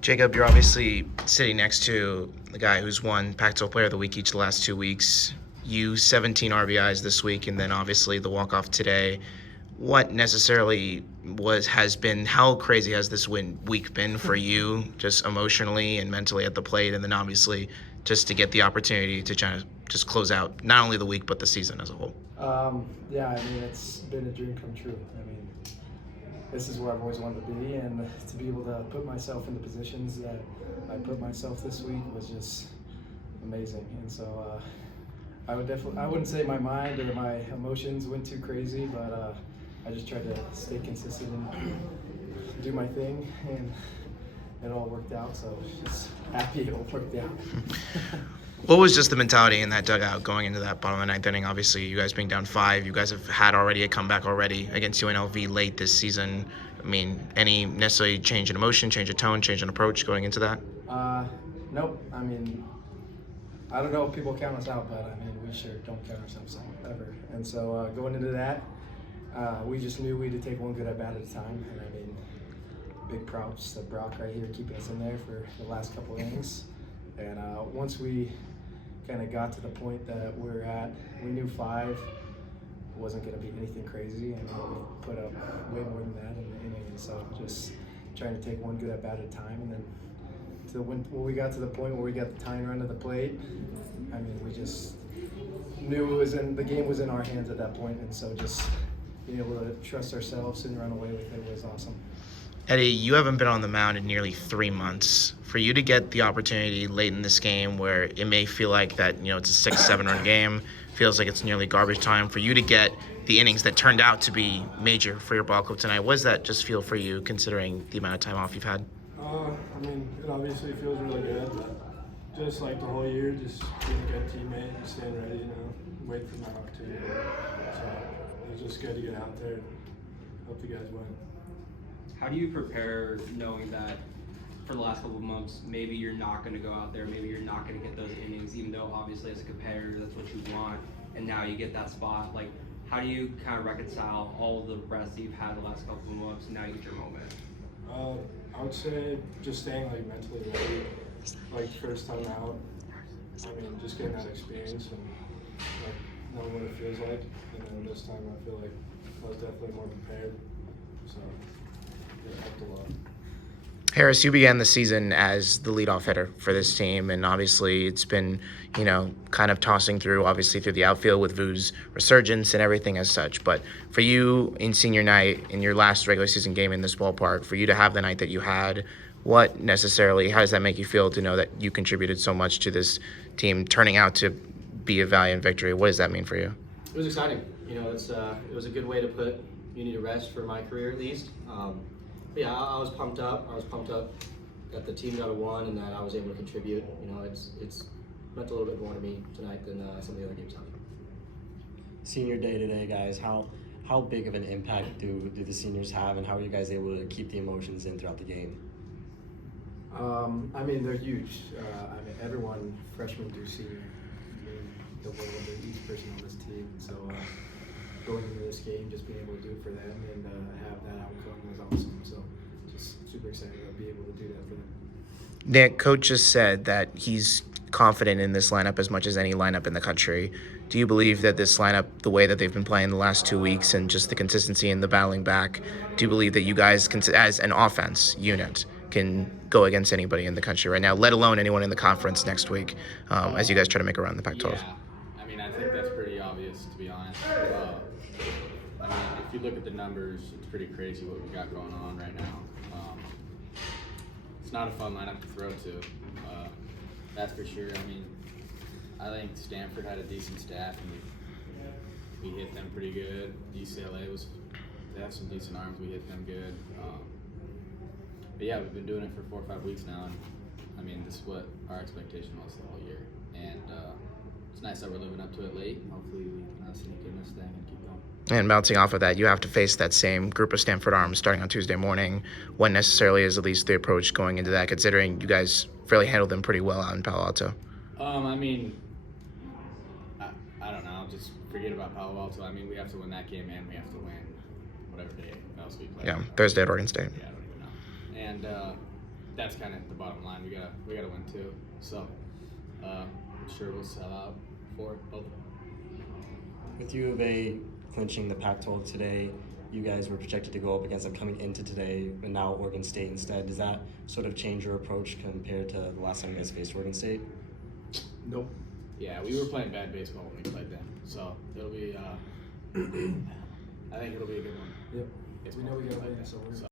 Jacob, you're obviously sitting next to the guy who's won Pac-12 Player of the Week each of the last 2 weeks. You 17 RBIs this week, and then obviously the walk-off today. What necessarily has been, how crazy has this week been for you, just emotionally and mentally at the plate, and then obviously just to get the opportunity to try to just close out not only the week but the season as a whole? Yeah, I mean, it's been a dream come true. I mean, this is where I've always wanted to be, and to be able to put myself in the positions that I put myself this week was just amazing. And so I wouldn't say my mind or my emotions went too crazy, but I just tried to stay consistent and do my thing, and it all worked out. So just happy it all worked out. What was just the mentality in that dugout going into that bottom of the ninth inning? Obviously, you guys being down 5, you guys have had already a comeback already against UNLV late this season. I mean, any necessarily change in emotion, change of tone, change in approach going into that? Nope. I mean, I don't know if people count us out, but I mean, we sure don't count ourselves out ever. And so going into that, we just knew we had to take one good at bat at a time. And I mean, big props to Brok right here keeping us in there for the last couple of innings. And once we kind of got to the point that we're at, we knew 5 wasn't going to be anything crazy, and we put up way more than that in the inning. And so just trying to take one good at bat at a time, and then when we got to the point where we got the tying run to the plate, I mean, we just knew the game was in our hands at that point, and so just being able to trust ourselves and run away with it was awesome. Eddie, you haven't been on the mound in nearly 3 months. For you to get the opportunity late in this game where it may feel like that, it's a 6-7 run game, feels like it's nearly garbage time, for you to get the innings that turned out to be major for your ball club tonight, what does that just feel for you considering the amount of time off you've had? I mean, it obviously feels really good, but just like the whole year, just being a good teammate and staying ready, wait for my opportunity. So it was just good to get out there and hope you guys win. How do you prepare knowing that for the last couple of months, maybe you're not going to go out there, maybe you're not going to get those innings, even though obviously as a competitor, that's what you want, and now you get that spot? Like, how do you kind of reconcile all the rest that you've had the last couple of months, and now you get your moment? I would say just staying mentally ready, first time out. I mean, just getting that experience and knowing what it feels like. And then this time I feel like I was definitely more prepared. So it helped a lot. Harris, you began the season as the leadoff hitter for this team, and obviously it's been, kind of tossing through the outfield with Vu's resurgence and everything as such. But for you in senior night, in your last regular season game in this ballpark, for you to have the night that you had, how does that make you feel to know that you contributed so much to this team turning out to be a valiant victory? What does that mean for you? It was exciting. It was a good way to put uni to rest for my career at least. Yeah, I was pumped up. That the team got a 1 and that I was able to contribute. It's meant a little bit more to me tonight than some of the other games have. Senior day today, guys. How big of an impact do the seniors have, and how are you guys able to keep the emotions in throughout the game? I mean, they're huge. Everyone, freshman through senior, mean the world to each person on this team. So going into this game, just being able to do it for them and have that outcome was awesome. So just super excited to be able to do that for them. Nick, coach just said that he's confident in this lineup as much as any lineup in the country. Do you believe that this lineup, the way that they've been playing the last 2 weeks and just the consistency and the battling back, do you believe that you guys, as an offense unit, can go against anybody in the country right now, let alone anyone in the conference next week, as you guys try to make a run in the Pac-12? Yeah, I mean, I think that's pretty obvious, to be honest. I mean, if you look at the numbers, it's pretty crazy what we got going on right now. It's not a fun lineup to throw to, that's for sure. I mean, I think Stanford had a decent staff, and we hit them pretty good. UCLA they have some decent arms, we hit them good. But yeah, we've been doing it for 4 or 5 weeks now, and I mean, this is what our expectation was the whole year. And it's nice that we're living up to it late. Hopefully we can sneak in this thing and keep going. And bouncing off of that, you have to face that same group of Stanford arms starting on Tuesday morning. What necessarily is at least the approach going into that, considering you guys fairly handled them pretty well out in Palo Alto? I mean, I don't know. Just forget about Palo Alto. I mean, we have to win that game, and we have to win whatever day else we play. Yeah, Thursday at Oregon State. Yeah, I don't even know. And that's kind of the bottom line. We gotta win too. So I'm sure we'll sell out for it. Both. With U of A clinching the Pac-12 today, you guys were projected to go up against them coming into today, but now Oregon State instead. Does that sort of change your approach compared to the last time you guys faced Oregon State? Nope. Yeah, we were playing bad baseball when we played them, so it'll be. I think it'll be a good one. Yep. It's We know we gotta like win, that. so we're So